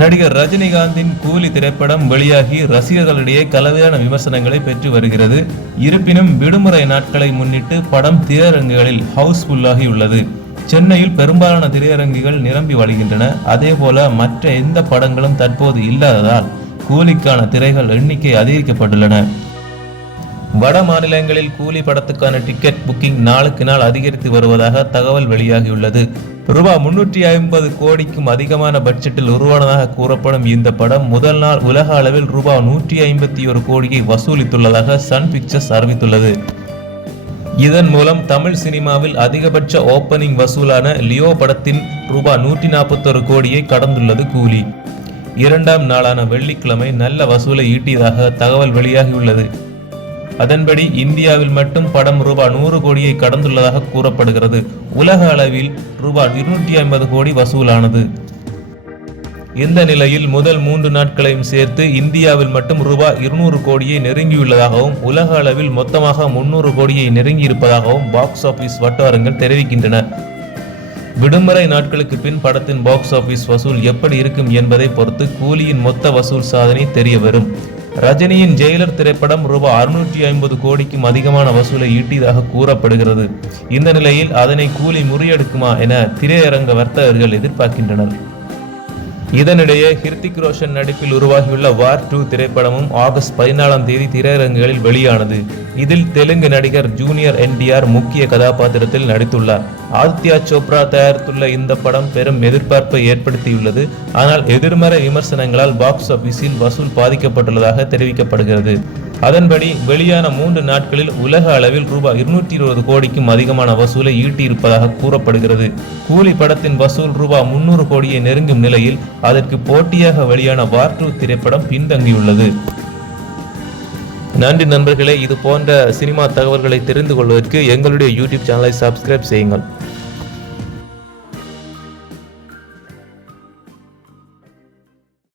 நடிகர் ரஜினிகாந்தின் கூலி திரைப்படம் வெளியாகி ரசிகர்களிடையே கலவையான விமர்சனங்களை பெற்று வருகிறது. இருப்பினும் விடுமுறை நாட்களை முன்னிட்டு படம் திரையரங்குகளில் ஹவுஸ்ஃபுல்லாகியுள்ளது. சென்னையில் பெரும்பாலான திரையரங்குகள் நிரம்பி வழிகின்றன. அதேபோல மற்ற எந்த படங்களும் தற்போது இல்லாததால் கூலிக்கான திரைகள் எண்ணிக்கை அதிகரிக்கப்பட்டுள்ளன. வட மாநிலங்களில் கூலி படத்துக்கான டிக்கெட் புக்கிங் நாளுக்கு நாள் அதிகரித்து வருவதாக தகவல் வெளியாகியுள்ளது. ரூபாய் 350 கோடிக்கும் அதிகமான பட்ஜெட்டில் உருவானதாக கூறப்படும் இந்த படம் முதல் நாள் உலக அளவில் ரூபாய் 151 கோடியை வசூலித்துள்ளதாக சன் பிக்சர்ஸ் அறிவித்துள்ளது. இதன் மூலம் தமிழ் சினிமாவில் அதிகபட்ச ஓப்பனிங் வசூலான லியோ படத்தின் ரூபாய் 141 கோடியை கடந்துள்ளது கூலி. இரண்டாம் நாளான வெள்ளிக்கிழமை நல்ல வசூலை ஈட்டியதாக தகவல் வெளியாகியுள்ளது. அதன்படி இந்தியாவில் மட்டும் படம் ரூபாய் 100 கோடியை கடந்துள்ளதாக கூறப்படுகிறது. உலக அளவில் ரூபாய் 250 கோடி வசூலானது. இந்த நிலையில் முதல் 3 நாட்களையும் சேர்த்து இந்தியாவில் மட்டும் ரூபாய் 200 கோடியை நெருங்கியுள்ளதாகவும் உலக அளவில் மொத்தமாக 300 கோடியை நெருங்கியிருப்பதாகவும் பாக்ஸ் ஆபீஸ் வட்டாரங்கள் தெரிவிக்கின்றன. விடுமுறை நாட்களுக்கு பின் படத்தின் பாக்ஸ் ஆபீஸ் வசூல் எப்படி இருக்கும் என்பதை பொறுத்து கூலியின் மொத்த வசூல் சாதனை தெரிய வரும். ரஜினியின் ஜெயிலர் திரைப்படம் ரூபாய் 650 கோடிக்கும் அதிகமான வசூலை ஈட்டியதாக கூறப்படுகிறது. இந்த நிலையில் அதனை கூலி முறியடிக்குமா என திரையரங்க வர்த்தகர்கள் எதிர்பார்க்கின்றனர். இதனிடையே ஹிருத்திக் ரோஷன் நடிப்பில் உருவாகியுள்ள வார் 2 திரைப்படமும் ஆகஸ்ட் 14ஆம் தேதி திரையரங்குகளில் வெளியானது. இதில் தெலுங்கு நடிகர் ஜூனியர் NTR முக்கிய கதாபாத்திரத்தில் நடித்துள்ளார். ஆதித்யா சோப்ரா தயாரித்துள்ள இந்த படம் பெரும் எதிர்பார்ப்பை ஏற்படுத்தியுள்ளது. ஆனால் எதிர்மறை விமர்சனங்களால் பாக்ஸ் ஆபீஸில் வசூல் பாதிக்கப்பட்டுள்ளதாக தெரிவிக்கப்படுகிறது. அதன்படி வெளியான 3 நாட்களில் உலக அளவில் ரூபாய் 220 கோடிக்கும் அதிகமான வசூலை ஈட்டியிருப்பதாக கூறப்படுகிறது. கூலி படத்தின் வசூல் ரூபாய் 300 கோடியை நெருங்கும் நிலையில் அதற்கு போட்டியாக வெளியான வார் 2 திரைப்படம் பின்தங்கியுள்ளது. நன்றி நண்பர்களே. இது போன்ற சினிமா தகவல்களை தெரிந்து கொள்வதற்கு எங்களுடைய யூடியூப் சேனலை சப்ஸ்கிரைப் செய்யுங்கள்.